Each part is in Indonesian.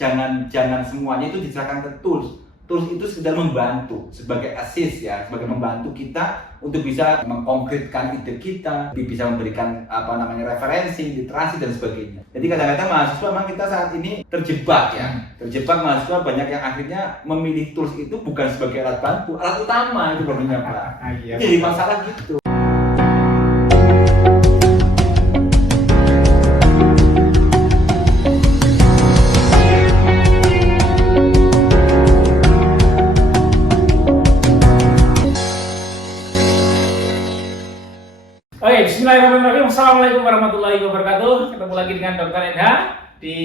jangan semuanya itu diserahkan ke tools. Tools itu sekedar membantu sebagai assist ya, sebagai membantu kita untuk bisa mengkonkretkan ide kita, bisa memberikan referensi, literasi dan sebagainya. Jadi kadang-kadang mahasiswa memang kita saat ini terjebak mahasiswa banyak yang akhirnya memilih tools itu bukan sebagai alat bantu, alat utama itu barunya Pak. Jadi masalah gitu. Oke, bismillahirrahmanirrahim. Assalamualaikum warahmatullahi wabarakatuh. Ketemu lagi dengan Dr. Edha di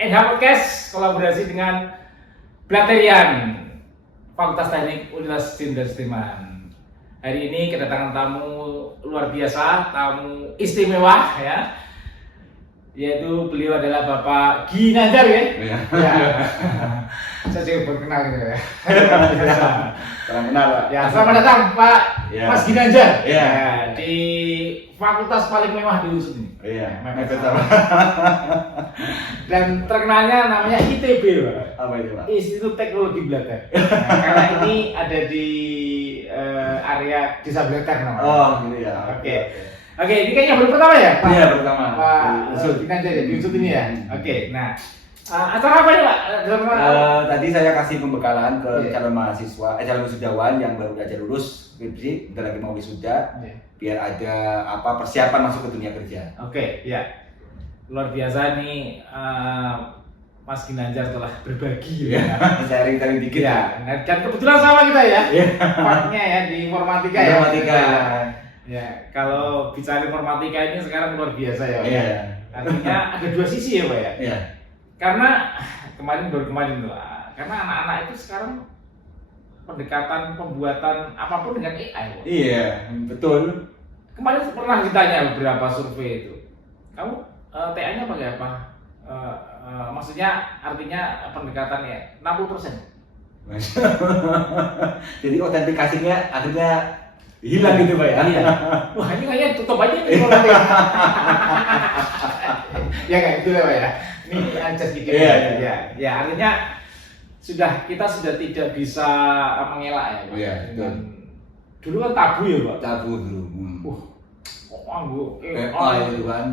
Edha Podcast, kolaborasi dengan Blaterian Fakultas Teknik Universitas Jenderal Sudirman. Hari ini kedatangan tamu luar biasa, tamu istimewa ya, yaitu beliau adalah Bapak Ginanjar ya. Iya. Ya. Saya juga baru kenal gitu ya. Salam kenal Pak. Ya, selamat datang Pak Ya. Mas Ginanjar. Iya. Ya, di fakultas paling mewah di UNSUD ini. Iya. Betul. Dan terkenalnya namanya ITB, Pak. Apa itu Pak? Institut Teknologi Blater. Nah, karena ini ada di area Desa Blater namanya. Oh, gitu ya. Oke. Oke, ini kayaknya baru pertama ya, Pak? Iya, pertama. Pak Unsur. Ginanjar ya, di UNSUD ini ya. Oke, nah acara apa ini Pak? Tadi saya kasih pembekalan ke Iya. calon mahasiswa, calon wisudawan yang baru aja lulus skripsi, bentar lagi mau wisuda, Iya. biar ada persiapan masuk ke dunia kerja. Oke, ya. Luar biasa nih Mas Ginanjar telah berbagi ya. Sharing dikit. Ya, dan kebetulan sama kita ya. Iya. Partnya ya di informatika ya. Informatika. Ya, kalau bicara informatika ini sekarang luar biasa ya, Pak. Iya. Artinya ada dua sisi ya, Pak ya. Iya. Karena kemarin tuh, karena anak-anak itu sekarang pendekatan pembuatan apapun dengan AI, Pak. Iya, betul. Kemarin pernah ditanya beberapa survei itu, kamu TA-nya pakai apa? Maksudnya artinya pendekatannya 60%. Jadi otentikasinya akhirnya hilang gitu Pak ya. Iya. Wah, ini kayaknya tutup aja nih kalau ya kayak gitu ya Pak ya. Ini aja sedikit. Iya. Ya, artinya kita sudah tidak bisa mengelak ya Pak. Iya, betul. Dulu kan tabu ya Pak. Tabu dulu. Kok nganggo AI itu kan.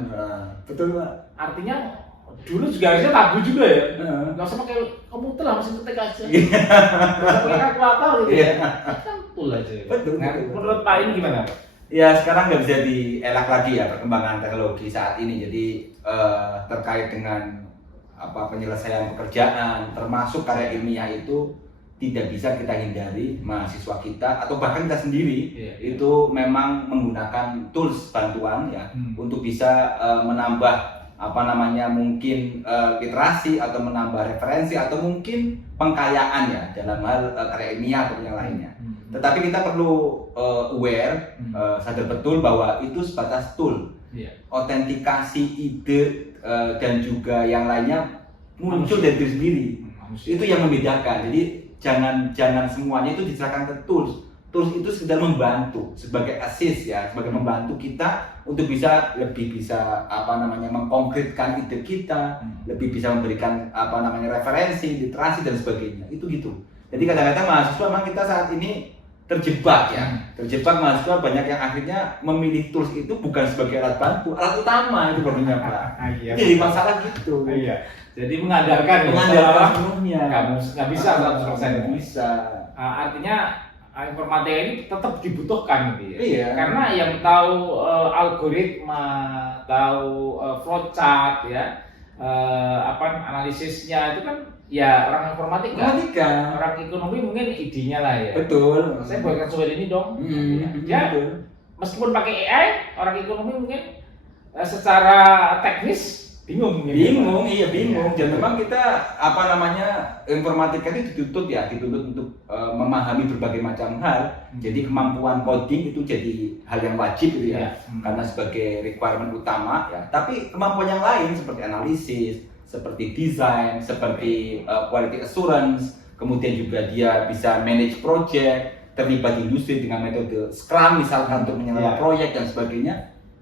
Betul Pak. Artinya dulu juga harusnya tabu juga ya. Heeh. Nggak usah pakai komputer lah, mesin ketik aja. Iya. Nggak usah pakai kalkulator gitu ya. Iya. Kan tool aja. Betul, Nah, betul. menurut Pak ini gimana Pak? Ya sekarang nggak bisa dielak lagi ya perkembangan teknologi saat ini. Jadi terkait dengan penyelesaian pekerjaan, termasuk karya ilmiah itu tidak bisa kita hindari mahasiswa kita atau bahkan kita sendiri itu memang menggunakan tools bantuan ya untuk bisa menambah mungkin literasi atau menambah referensi atau mungkin pengkayaan ya dalam hal karya ilmiah atau yang lainnya. Tetapi kita perlu aware, sadar betul bahwa itu sebatas tool. Autentikasi ide dan juga yang lainnya muncul dari diri sendiri. Itu yang membedakan. Jadi jangan semuanya itu diserahkan ke tools. Tools itu sekedar membantu sebagai assist ya, sebagai membantu kita untuk lebih bisa mengkonkretkan ide kita, lebih bisa memberikan referensi, literasi dan sebagainya. Itu gitu. Jadi kadang-kadang mahasiswa memang kita saat ini terjebak mahasiswa banyak yang akhirnya memilih tools itu bukan sebagai alat bantu, alat utama itu barunya Pak. Jadi masalah gitu. Iya. Jadi mengandalkan sepenuhnya. Kamu nggak bisa 100% bisa. Artinya informatika ini tetap dibutuhkan gitu ya. Iya. Karena yang tahu algoritma, tahu flowchart ya, analisisnya itu kan ya orang informatika. Orang ekonomi mungkin idenya lah ya. Betul. Saya buatkan software ini dong. Ya, betul. meskipun pakai AI, orang ekonomi mungkin secara teknis bingung. Bingung. Dan memang kita informatika itu dituntut untuk memahami berbagai macam hal. Jadi kemampuan coding itu jadi hal yang wajib gitu ya. Karena sebagai requirement utama ya. Tapi kemampuan yang lain seperti analisis, seperti desain, seperti quality assurance, kemudian juga dia bisa manage project, terlibat di industri dengan metode Scrum misalkan untuk menyelenggarakan proyek dan sebagainya.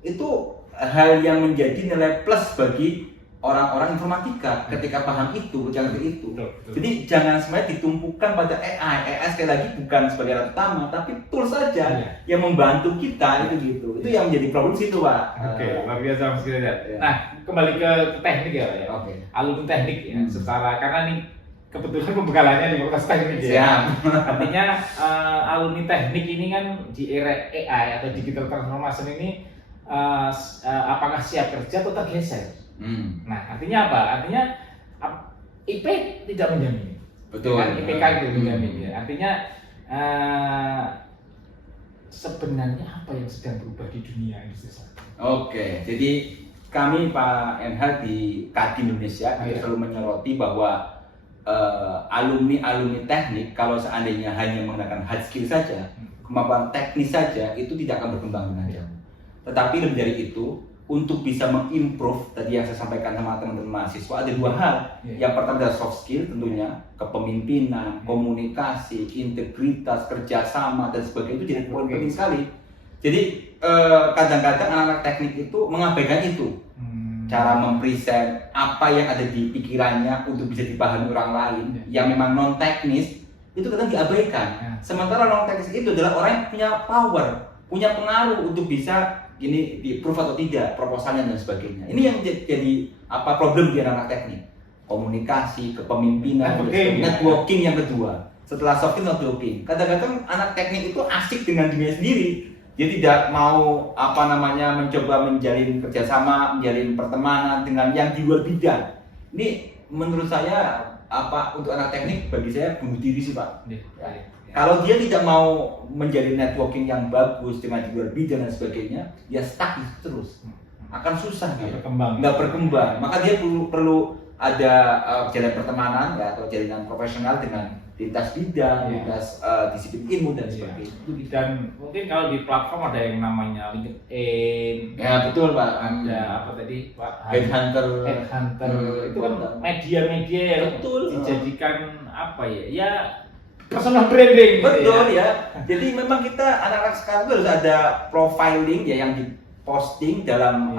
Itu hal yang menjadi nilai plus bagi orang-orang informatika ketika paham itu, jangan seperti itu. Betul. Jadi jangan semuanya ditumpukan pada AI. AI sekali lagi bukan sebagai alat utama, tapi tool saja yang membantu kita itu gitu. Itu yang menjadi problem situ, Pak. Oke, luar biasa Mas Derajat. Ya. Nah, kembali ke teknik ya, Pak, ya. Oke. Alumni teknik ya, secara karena nih kebetulan pembekalannya di fakultas teknik ya. Siap. Artinya alumni teknik ini kan di era AI atau digital transformation ini apakah siap kerja atau tergeser? Nah, artinya apa? Artinya IP tidak menjamin. Betul. Kan IPK itu menjamin ya. Artinya sebenarnya apa yang sedang berubah di dunia industri saat ini? Oke, jadi kami Pak NH di Kadin Indonesia kita selalu menyoroti bahwa alumni teknik kalau seandainya hanya menggunakan hard skill saja, kemampuan teknis saja itu tidak akan berkembang dengan jauh. Tetapi lebih dari itu, untuk bisa mengimprove tadi yang saya sampaikan sama teman-teman mahasiswa ada dua hal. Yang pertama adalah soft skill tentunya, kepemimpinan, komunikasi, integritas, kerjasama dan sebagainya itu jadi poin penting sekali. Jadi kadang-kadang anak-anak teknik itu mengabaikan itu. Cara mempresent apa yang ada di pikirannya untuk bisa dipahami orang lain yang memang non teknis itu kadang diabaikan. Sementara non teknis itu adalah orang yang punya power, punya pengaruh untuk bisa ini di-proof atau tidak proposalnya dan sebagainya. Ini yang jadi apa problem di anak teknik. Komunikasi, kepemimpinan, networking yang kedua. Setelah soft skill, networking. Kadang-kadang anak teknik itu asik dengan dirinya sendiri. Dia tidak mau mencoba menjalin kerjasama, menjalin pertemanan dengan yang di luar bidang. Ini menurut saya untuk anak teknik bagi saya bunuh diri sih, Pak. Kalau dia tidak mau menjadi networking yang bagus dengan di luar bidang dan sebagainya, dia stuck terus, akan susah dia, nggak berkembang. Maka dia perlu ada jalan pertemanan ya, atau jalinan profesional dengan lintas bidang, lintas disiplin ilmu dan sebagainya. Dan mungkin kalau di platform ada yang namanya LinkedIn. Ya betul Pak. Ada apa tadi Pak? Headhunter. Itu kan media-media yang betul dijadikan apa ya? Ya personal branding. Betul gitu ya. Jadi memang kita anak-anak sekarang itu harus ada profiling ya yang diposting dalam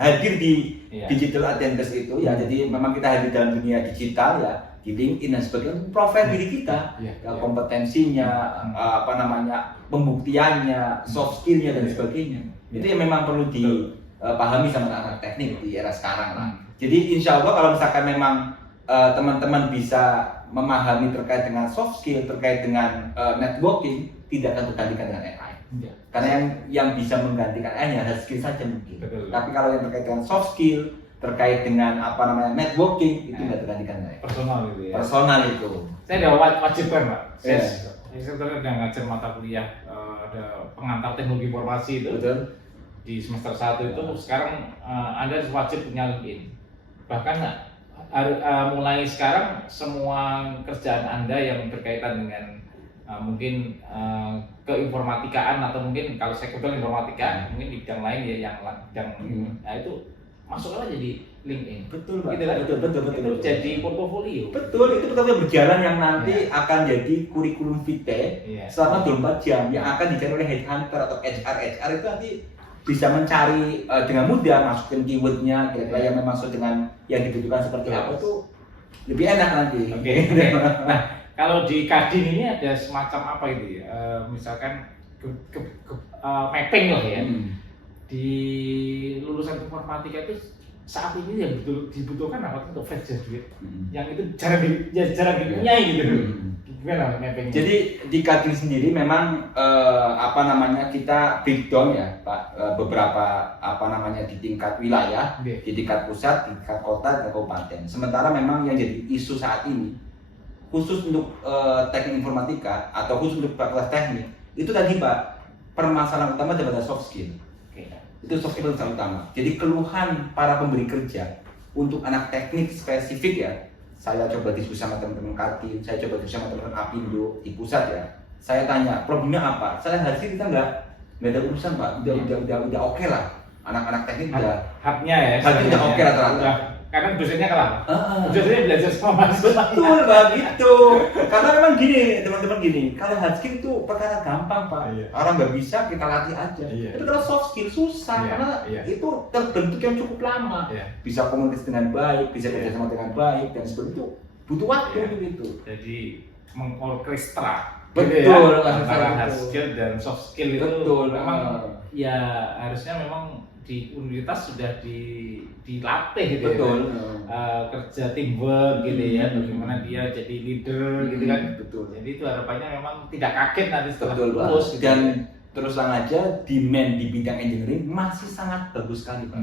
hadir di digital attendance itu ya. Jadi memang kita hadir dalam dunia digital ya, di LinkedIn dan sebagainya, profil diri kita, kompetensinya, pembuktiannya, soft skillnya dan sebagainya. Itu yang memang perlu dipahami sama anak-anak teknik di era sekarang lah. Jadi insya Allah kalau misalkan memang teman-teman bisa memahami terkait dengan soft skill, terkait dengan networking, tidak akan tergantikan dengan AI. Karena yang bisa menggantikan AI hanya skill saja mungkin. Tapi kalau yang terkait dengan soft skill, terkait dengan networking, itu tidak tergantikan dengan AI. Personal gitu ya. Personal itu. Saya ada wajib kan Pak. Saya sebenarnya udah ngajar mata kuliah ada pengantar teknologi informasi itu. Betul. Di semester 1 itu sekarang Anda wajib punya LinkedIn. Bahkan mulai sekarang semua kerjaan Anda yang berkaitan dengan mungkin keinformatikaan atau mungkin kalau saya kebetulan informatika, mungkin di bidang lain ya yang itu masuk aja di LinkedIn. Betul, Pak. Gitu, betul. Itu jadi portofolio. Betul, itu betul berjalan yang nanti akan jadi kurikulum vitae selama 24 jam yang akan dicari oleh headhunter atau HR itu nanti bisa mencari dengan mudah, masukin keywordnya kira-kira yang memang sesuai dengan yang dibutuhkan seperti apa tuh lebih enak nanti. Oke. Nah, kalau di Kadin ini ada semacam apa itu ya? Misalkan mapping lah ya. Di lulusan informatika itu saat ini yang betul dibutuhkan apa untuk fresh graduate yang itu jarang dipunyai gitu. Gimana mapping? Jadi di Kadin sendiri memang kita breakdown ya Pak, beberapa di tingkat wilayah, di tingkat pusat, di tingkat kota dan kabupaten. Sementara memang yang jadi isu saat ini khusus untuk teknik informatika atau khusus untuk fakultas teknik itu tadi Pak, permasalahan utama adalah soft skill. Itu soft skill yang utama. Jadi keluhan para pemberi kerja untuk anak teknik spesifik ya. Saya coba diskusi sama teman-teman Kadin, saya coba diskusi sama teman-teman Apindo di pusat ya. Saya tanya, problemnya apa? Saya hasil kita nggak ada urusan Pak, udah oke lah. Anak-anak teknik udah hubnya ya. Hubnya udah oke rata-rata. kadang dosennya kalah. Heeh. Dosennya belajar sama mahasiswa. Betul Pak, gitu. Karena memang gini, teman-teman gini, kalau hard skill itu perkara gampang Pak. Iya. Orang nggak bisa kita latih aja. Iya. Tapi kalau soft skill susah Iya, karena iya. itu terbentuk yang cukup lama. Iya. Bisa komunikasi dengan baik, bisa Iya. kerjasama dengan baik dan sebagainya itu butuh waktu Iya. gitu. Jadi mengorkestra Betul, gitu ya, Mas, antara betul. hard skill dan soft skill itu Betul, memang Mas. ya harusnya memang di universitas sudah dilatih gitu Betul. ya. Kerja teamwork gitu ya, bagaimana dia jadi leader gitu kan. Betul. Jadi itu harapannya memang tidak kaget nanti setelah Betul Pak. lulus gitu. Dan terus terang aja demand di bidang engineering masih sangat bagus sekali Pak.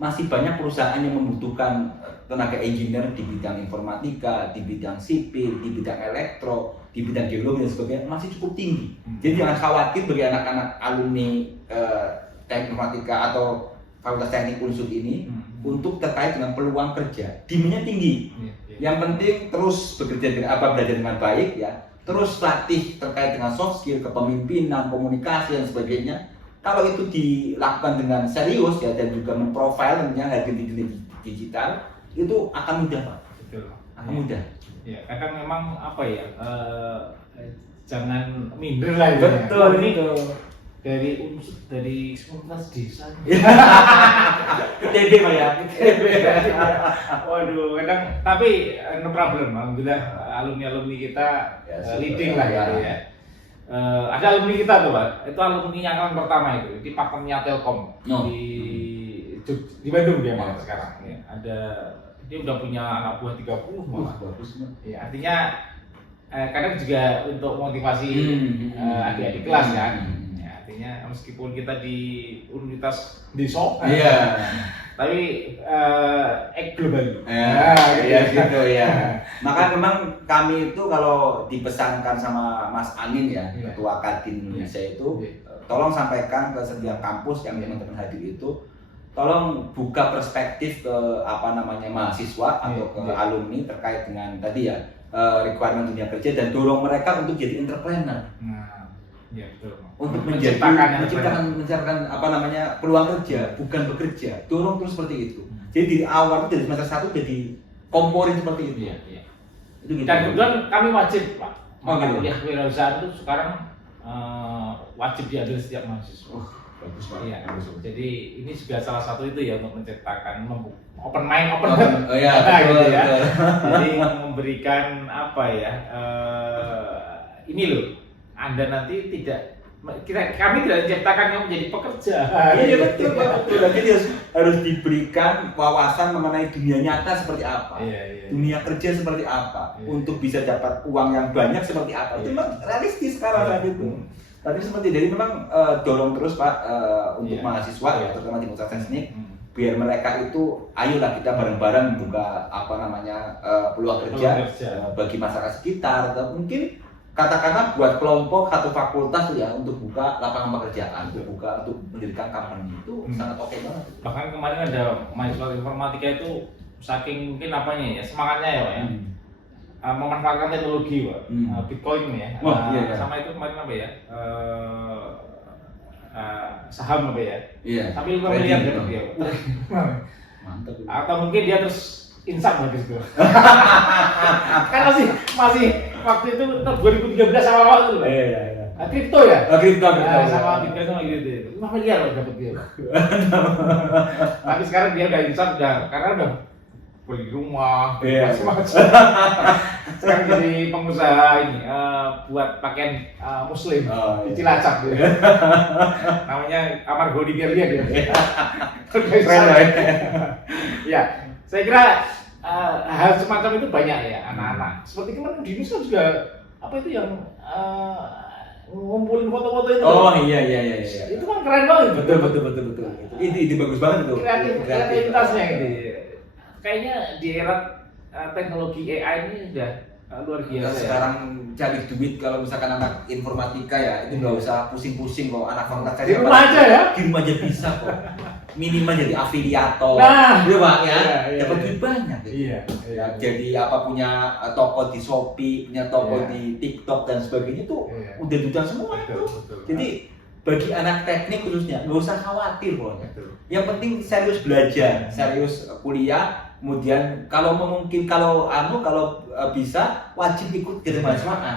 Masih banyak perusahaan yang membutuhkan tenaga engineer di bidang informatika, di bidang sipil, di bidang elektro, di bidang geologi dan sebagainya masih cukup tinggi. Jadi jangan khawatir bagi anak-anak alumni teknik informatika atau fakultas teknik Unsud ini untuk terkait dengan peluang kerja. Demand-nya tinggi. Yang penting terus bekerja dengan belajar dengan baik ya. Terus latih terkait dengan soft skill, kepemimpinan, komunikasi dan sebagainya. Kalau itu dilakukan dengan serius ya dan juga memprofilnya harga di dunia digital itu akan mudah Pak. Betul. Akan mudah. Ya, kadang memang apa ya? Jangan minder lah ya. Betul Ini itu. dari unsur dari komunitas desa. TB Pak ya. Waduh, kadang tapi no problem. Alhamdulillah alumni kita Ya, leading lah gitu ya. Ada alumni kita tuh Pak, itu alumni angkatan pertama itu di pakemnya Telkom di Bandung dia malah sekarang. Ya, dia udah punya anak buah 30 malah. Bagus. Ya, artinya kadang juga untuk motivasi adik-adik kelas kan. Ya, artinya meskipun kita di universitas desa, Iya. tapi global. Iya gitu ya. Maka memang kami itu kalau dipesankan sama Mas Anin ya, Iya. Ketua Kadin Indonesia itu, tolong sampaikan ke setiap kampus yang teman-teman hadir itu, tolong buka perspektif ke mahasiswa atau ke alumni terkait dengan tadi ya requirement dunia kerja dan dorong mereka untuk jadi entrepreneur. Nah, ya betul. Untuk Menciptakan menciptakan peluang kerja, bukan bekerja. Dorong terus seperti itu. Jadi di awal itu dari semester 1 jadi komporin seperti itu. Iya, iya. Itu gitu. Dan kebetulan kami wajib Pak. Oh, gitu. Kuliah kewirausahaan itu sekarang wajib diambil setiap mahasiswa. Bagus Pak. Iya. Jadi ini juga salah satu itu ya untuk menciptakan open mind, open Oh iya, gitu betul, ya. betul. Jadi memberikan apa ya? Ini loh, Anda nanti kami tidak menciptakan yang menjadi pekerja. Iya betul Pak, betul. Jadi harus diberikan wawasan mengenai dunia nyata seperti apa, Iya. dunia kerja seperti apa, Iya. untuk bisa dapat uang yang banyak seperti apa. Itu memang realistis sekarang saat itu. Tapi seperti dari memang dorong terus Pak untuk Iya. mahasiswa ya, terutama di Fakultas Teknik, biar mereka itu ayolah kita bareng-bareng buka peluang kerja bagi masyarakat sekitar atau mungkin katakanlah buat kelompok satu fakultas tuh ya untuk buka lapangan pekerjaan, untuk mendirikan company itu sangat oke banget. Bahkan kemarin ada mahasiswa informatika itu saking mungkin semangatnya ya Pak ya. Memanfaatkan teknologi Pak. Bitcoin ya. Iya. Sama itu kemarin saham ya. Iya. Sampai 5 miliar dapat dia. Mantap. Atau mungkin dia terus insaf habis itu. Kan masih waktu itu 2013 awal itu loh. Iya. Kripto ya? Kripto. Sama Bitcoin sama gitu. 5 miliar loh dapat dia. Tapi sekarang dia udah insaf karena udah beli rumah, macam-macam. Sekarang jadi pengusaha ini buat pakaian muslim di Cilacap gitu. Namanya Amar Godi Geria dia. Ya, saya kira hal semacam itu banyak ya anak-anak. Seperti kemarin di Nusa juga apa itu yang ngumpulin foto-foto itu. Oh iya. Itu kan keren banget. Betul. Itu bagus banget itu. Kreativitasnya gitu. Kayaknya di era teknologi AI ini udah luar biasa. Sekarang cari duit kalau misalkan anak informatika ya itu nggak usah pusing-pusing kok anak fakultas di rumah aja ya. Di rumah aja bisa kok. Minimal jadi afiliator. Nah, iya Pak ya. Iya. Dapat duit banyak. Gitu. Iya. Jadi punya toko di Shopee, punya toko di TikTok dan sebagainya itu udah duitan semua itu. Betul. Jadi bagi anak teknik khususnya nggak usah khawatir pokoknya. Yang penting serius belajar, serius kuliah, kemudian kalau memungkin kalau bisa wajib ikut kegiatan kemahasiswaan.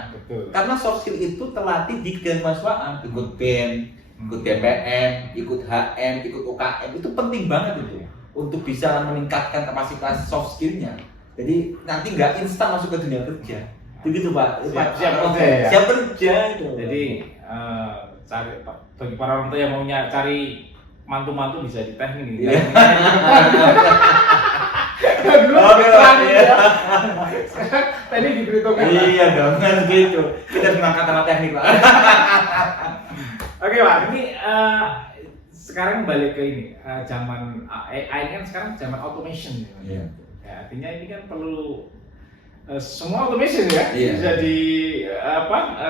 Karena soft skill itu terlatih di kegiatan kemahasiswaan, ikut BEM, ikut BPM, ikut HM, ikut UKM, itu penting banget itu untuk bisa meningkatkan kapasitas soft skillnya. Jadi nanti nggak instan masuk ke dunia kerja. Begitu Pak. Siap kerja ya. Siap kerja itu. Jadi cari bagi para orang tua yang mau cari mantu-mantu bisa di teknik ini. Iya. Dulu Oke, ya. Tadi diberitahukan. Iya dong, kan gitu. Kita semangat sama teknik Pak. Oke Pak, ini sekarang balik ke ini zaman AI kan sekarang zaman automation. Iya. Ya, artinya ini kan perlu semua automation ya, Iya. bisa di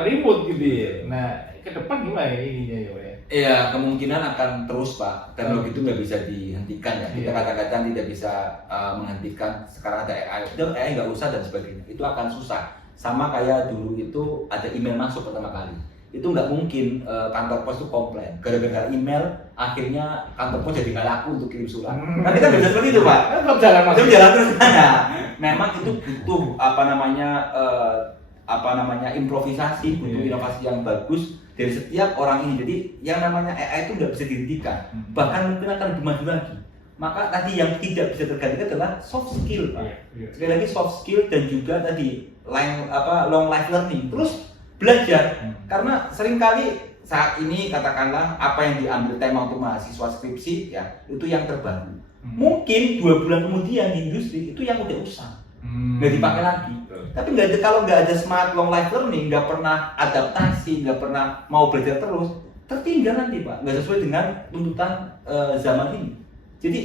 remote gitu ya. Nah, ke depan gimana ininya ya Pak? Iya, kemungkinan akan terus Pak. Teknologi itu nggak bisa dihentikan ya. Kita Iya. kadang-kadang tidak bisa menghentikan. Sekarang ada AI, udah AI nggak usah dan sebagainya. Itu akan susah. Sama kayak dulu itu ada email masuk pertama kali. Itu nggak mungkin kantor pos itu komplain. Gara-gara email, akhirnya kantor pos jadi nggak laku untuk kirim surat. Nanti kan bisa seperti itu Pak. Tetap jalan Itu masih. jalan terus. Nah, memang itu butuh improvisasi, butuh Iya. inovasi yang bagus dari setiap orang ini. Jadi yang namanya AI itu nggak bisa dihentikan, bahkan mungkin akan lebih maju lagi. Maka tadi yang tidak bisa tergantikan adalah soft skill Pak. Iya. Sekali lagi soft skill dan juga tadi long life learning. Terus belajar, karena seringkali saat ini katakanlah apa yang diambil tema untuk mahasiswa skripsi ya itu yang terbaru. Mungkin 2 bulan kemudian di industri itu yang udah usang, nggak dipakai lagi. Tapi kalau nggak ada smart long life learning, nggak pernah adaptasi, nggak pernah mau belajar terus, tertinggal nanti Pak, nggak sesuai dengan tuntutan zaman ini. Jadi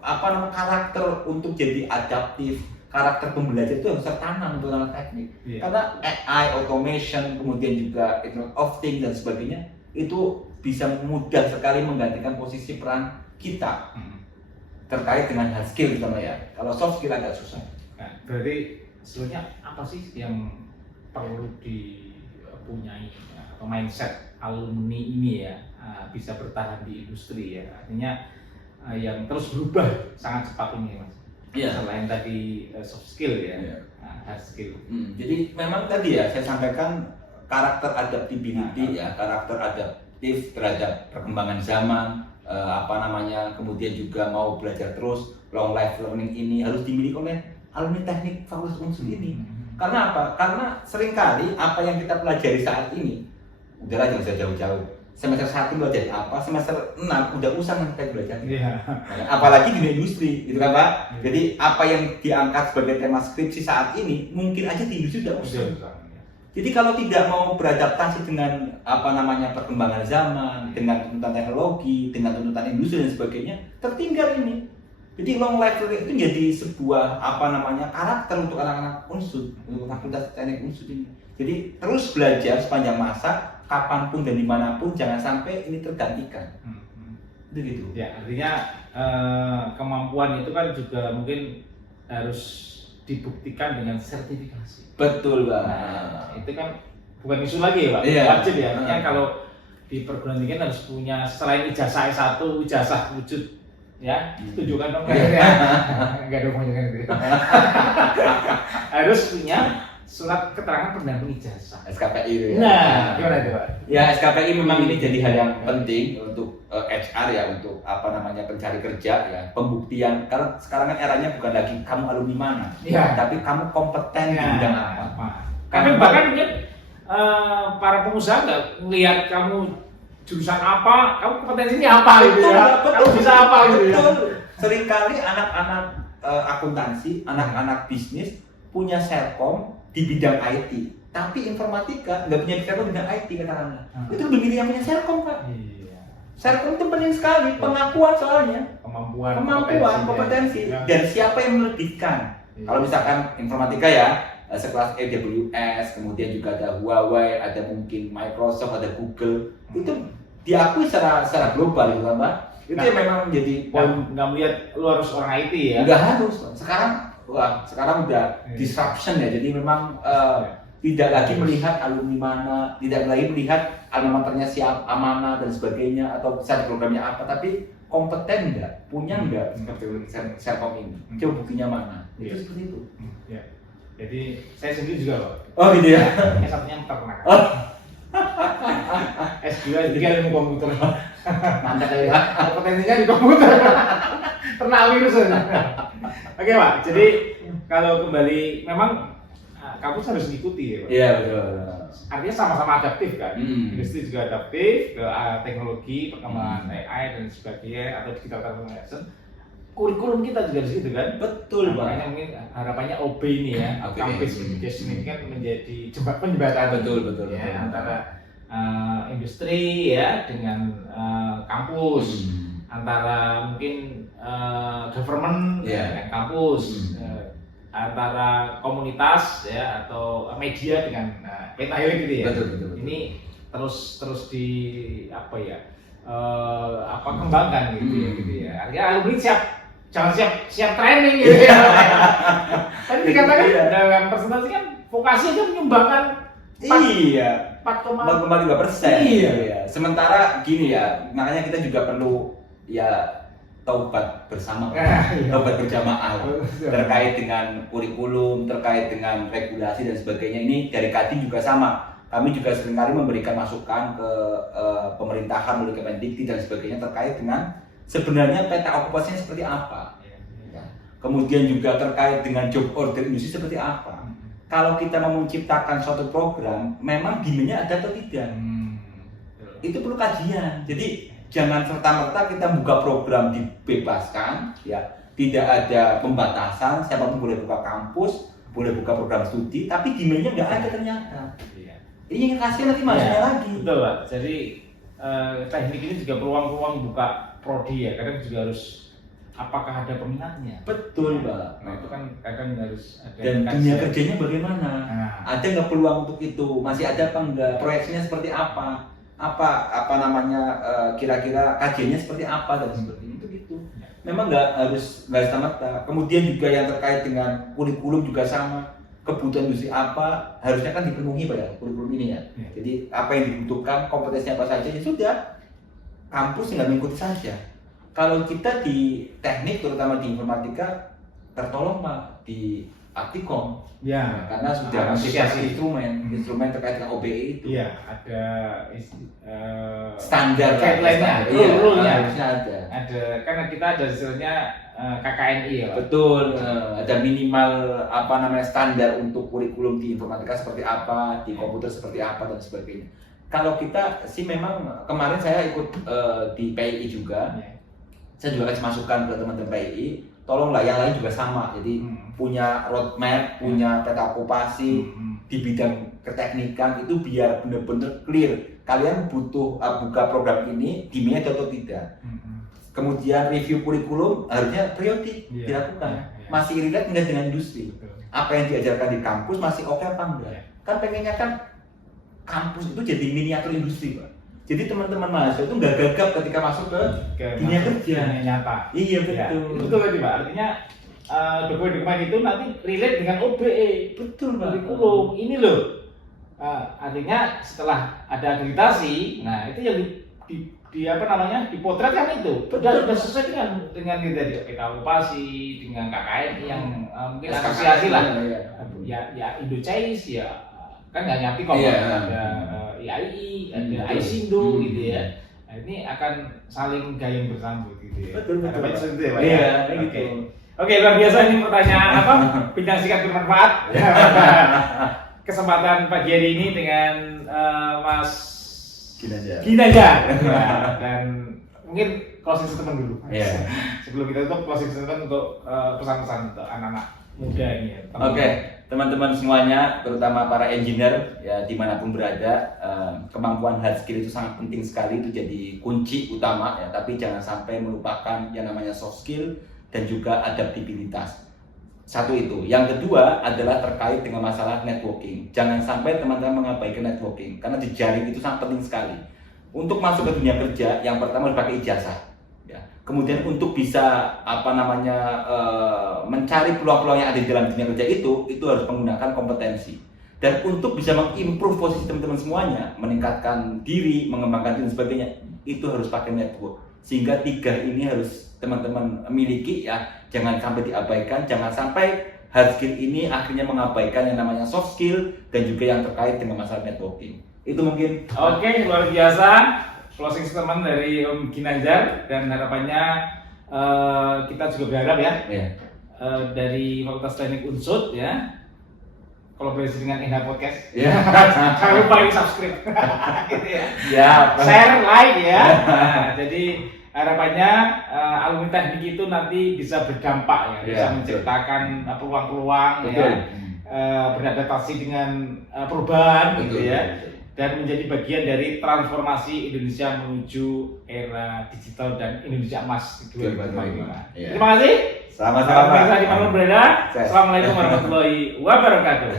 karakter untuk jadi adaptif, karakter pembelajar itu harus tertanam untuk anak teknik. Iya. Karena AI, automation, kemudian juga Internet of Things dan sebagainya itu bisa mudah sekali menggantikan posisi peran kita terkait dengan hard skill terutama ya. Kalau soft skill agak susah. Nah, berarti sebenarnya apa sih yang perlu dipunyai atau mindset alumni ini ya bisa bertahan di industri ya, artinya yang terus berubah sangat cepat ini Mas. Iya. Selain tadi soft skill ya, Iya. hard skill. Jadi memang tadi ya saya sampaikan karakter adaptability ya, karakter adaptif terhadap perkembangan zaman, kemudian juga mau belajar terus, long life learning ini harus dimiliki oleh alumni teknik Fakultas Unsur ini. Karena apa? Karena seringkali apa yang kita pelajari saat ini, udahlah jangan usah jauh-jauh. Semester 1 belajar apa, semester 6 udah usang kita belajar. Iya. Apalagi di industri, gitu kan Pak? Jadi apa yang diangkat sebagai tema skripsi saat ini, mungkin aja di industri udah usang. Jadi kalau tidak mau beradaptasi dengan perkembangan zaman, dengan tuntutan teknologi, dengan tuntutan industri dan sebagainya, tertinggal ini. Jadi long life learning itu jadi sebuah karakter untuk anak-anak Unsur, untuk Fakultas Teknik Unsur ini. Jadi terus belajar sepanjang masa, kapanpun dan dimanapun, jangan sampai ini tergantikan. Itu gitu. Ya, artinya kemampuan itu kan juga mungkin harus dibuktikan dengan sertifikasi. Betul Pak. Nah, itu kan bukan isu lagi ya Pak, Iya. wajib ya. Artinya kalau di perguruan tinggi harus punya selain ijazah S1, ijazah wujud ya, tunjukkan dong ya. Enggak ada hubungannya dengan itu. Harus punya surat keterangan pendamping ijazah. SKPI itu ya. Nah, gimana itu Pak? Ya SKPI memang ini jadi hal yang penting untuk HR ya, untuk pencari kerja ya, pembuktian. Karena sekarang kan eranya bukan lagi kamu alumni mana, Iya. tapi kamu kompeten di bidang apa. Tapi bahkan mungkin para pengusaha nggak melihat kamu jurusan apa, kamu kompetensinya apa gitu ya, kamu bisa apa gitu ya. Betul. Seringkali anak-anak akuntansi, anak-anak bisnis punya serkom di bidang IT, tapi informatika nggak punya serkom di bidang IT katakanlah. Itu lebih milih yang punya serkom Pak. Iya. Serkom itu penting sekali, pengakuan soalnya. Kemampuan, Kompetensi, ya. dan siapa yang melebihkan. Iya. Kalau misalkan informatika ya, sekelas AWS, kemudian juga ada Huawei, ada mungkin Microsoft, ada Google, itu diakui secara global gitu kan Pak. Itu yang memang menjadi poin. Nggak melihat lu harus orang IT ya. Nggak harus Pak. Sekarang udah disruption ya, jadi memang tidak lagi melihat alumni mana, tidak lagi melihat alma maternya siapa, mana dan sebagainya, atau saat programnya apa, tapi kompeten nggak, punya nggak Serkom ini, coba buktinya mana, itu seperti itu. Ya. Jadi saya sendiri juga Pak. Oh gitu ya. S1-nya peternak. S2 juga ilmu komputer. Mantap kali ya. Kompetensinya di komputer. Ternak virus. Oke Pak, jadi kalau kembali memang kampus harus diikuti ya Pak. Iya betul. Artinya sama-sama adaptif kan. Hmm. Industri juga adaptif ke teknologi, perkembangan AI dan sebagainya atau digital transformation. Kurikulum kita juga di situ kan. Betul Pak. Makanya mungkin harapannya OB ini ya, OB. campus education ini kan menjadi penjembatan Betul ya, betul. antara industri ya dengan kampus, antara mungkin government Yeah. dengan kampus, antara komunitas ya atau media dengan petahelik gitu ya. Betul. Ini terus di apa ya kembangkan gitu ya. Artinya alumni jangan siap training gitu ya. Tadi dikatakan dalam presentasi kan vokasi aja menyumbangkan Iya. 4,3%. Iya. Sementara gini ya, makanya kita juga perlu ya taubat bersama, taubat berjamaah terkait dengan kurikulum, terkait dengan regulasi dan sebagainya. Ini dari Kadin juga sama. Kami juga seringkali memberikan masukan ke pemerintahan melalui Kemendikti dan sebagainya terkait dengan sebenarnya peta okupasinya seperti apa. Ya. Kemudian juga terkait dengan job order industri seperti apa. Kalau kita mau menciptakan suatu program, memang demand-nya ada atau tidak. Itu perlu kajian. Jadi jangan serta-merta kita buka program dibebaskan, ya. Tidak ada pembatasan, siapapun boleh buka kampus, boleh buka program studi, tapi demand-nya nggak ada ternyata. Ini yang kasih nanti masuknya lagi. Betul Pak. Jadi teknik ini juga peluang-peluang buka prodi ya. Kadang juga harus apakah ada peminatnya. Betul Pak. Nah itu kan kadang harus ada. Dan dunia kerjanya bagaimana? Nah. Ada nggak peluang untuk itu? Masih ada apa enggak? Proyeksinya seperti apa? Apa namanya kira-kira kajiannya seperti apa dan seperti itu gitu. Memang nggak harus serta-merta. Kemudian juga yang terkait dengan kurikulum juga sama. Kebutuhan industri apa harusnya kan dipenuhi pada kurikulum ini ya. Jadi apa yang dibutuhkan, kompetensinya apa saja, ya sudah. Kampus tinggal mengikuti saja. Kalau kita di teknik, terutama di informatika, tertolong Pak di Aptikom. Ya. Karena sudah menciptakan instrumen terkait dengan OBE itu. Iya, ada standar guideline-nya, rule-nya harusnya ada. Karena kita ada hasilnya KKNI ya Pak. Betul, ada minimal standar untuk kurikulum di informatika seperti apa, di komputer seperti apa dan sebagainya. Kalau kita sih memang kemarin saya ikut di PII juga, saya juga kasih masukan ke teman-teman PII, tolonglah yang lain juga sama, jadi punya roadmap, punya peta okupasi di bidang keteknikan itu biar benar-benar clear. Kalian butuh buka program ini, demand atau tidak. Kemudian review kurikulum harusnya periodik dilakukan. Masih relate enggak dengan industri? Apa yang diajarkan di kampus masih oke apa enggak? Kan pengennya kan kampus itu jadi miniatur industri Pak. Jadi teman-teman mahasiswa itu nggak gagap ketika masuk ke dunia kerja. Dunia nyata. Iya betul. Betul tadi Pak. Artinya dokumen-dokumen itu nanti relate dengan OBE. Betul Pak. Kurikulum ini loh. Artinya setelah ada akreditasi, nah itu yang dipotretkan itu sudah sesuai dengan kita kita okupasi dengan KKNI yang mungkin asosiasi lah ya Indochais ya kan nggak nyampe kok ada IAI ada ISINDO gitu ya. Nah, ini akan saling gayung bersambut gitu ya. Betul. Iya gitu. Oke, luar biasa ini pertanyaan bincang singkat bermanfaat. Kesempatan pagi hari ini dengan Mas Ginanjar. Dan mungkin closing statement dulu. Sebelum kita tutup, closing statement untuk pesan-pesan untuk anak-anak muda ini. Oke, teman-teman semuanya, terutama para engineer ya dimanapun berada, kemampuan hard skill itu sangat penting sekali, itu jadi kunci utama ya. Tapi jangan sampai melupakan yang namanya soft skill dan juga adaptabilitas. Satu itu. Yang kedua adalah terkait dengan masalah networking. Jangan sampai teman-teman mengabaikan networking karena jejaring itu sangat penting sekali. Untuk masuk ke dunia kerja, yang pertama harus pakai ijazah. Ya. Kemudian untuk bisa mencari peluang-peluang yang ada di dalam dunia kerja itu harus menggunakan kompetensi. Dan untuk bisa mengimprove posisi teman-teman semuanya, meningkatkan diri, mengembangkan diri dan sebagainya, itu harus pakai network. Sehingga 3 ini harus teman-teman miliki ya, jangan sampai diabaikan, jangan sampai hard skill ini akhirnya mengabaikan yang namanya soft skill dan juga yang terkait dengan masalah networking. Itu mungkin. Oke, luar biasa closing statement dari Om Ginanjar, dan harapannya kita juga berharap ya, dari Fakultas Teknik Unsud ya, kolaborasi dengan Eha Podcast. Ya. Jangan lupa di subscribe, gitu ya. Ya. Share, like ya. Nah, jadi harapannya alumni teknik itu nanti bisa berdampak ya, bisa Ya, menciptakan peluang-peluang Betul. ya, beradaptasi dengan perubahan gitu Betul, ya, betul. dan menjadi bagian dari transformasi Indonesia menuju era digital dan Indonesia Emas di 2045. Iya. Terima kasih. Sama-sama. Pemirsa dimanapun berada, Sukses. Assalamualaikum warahmatullahi wabarakatuh.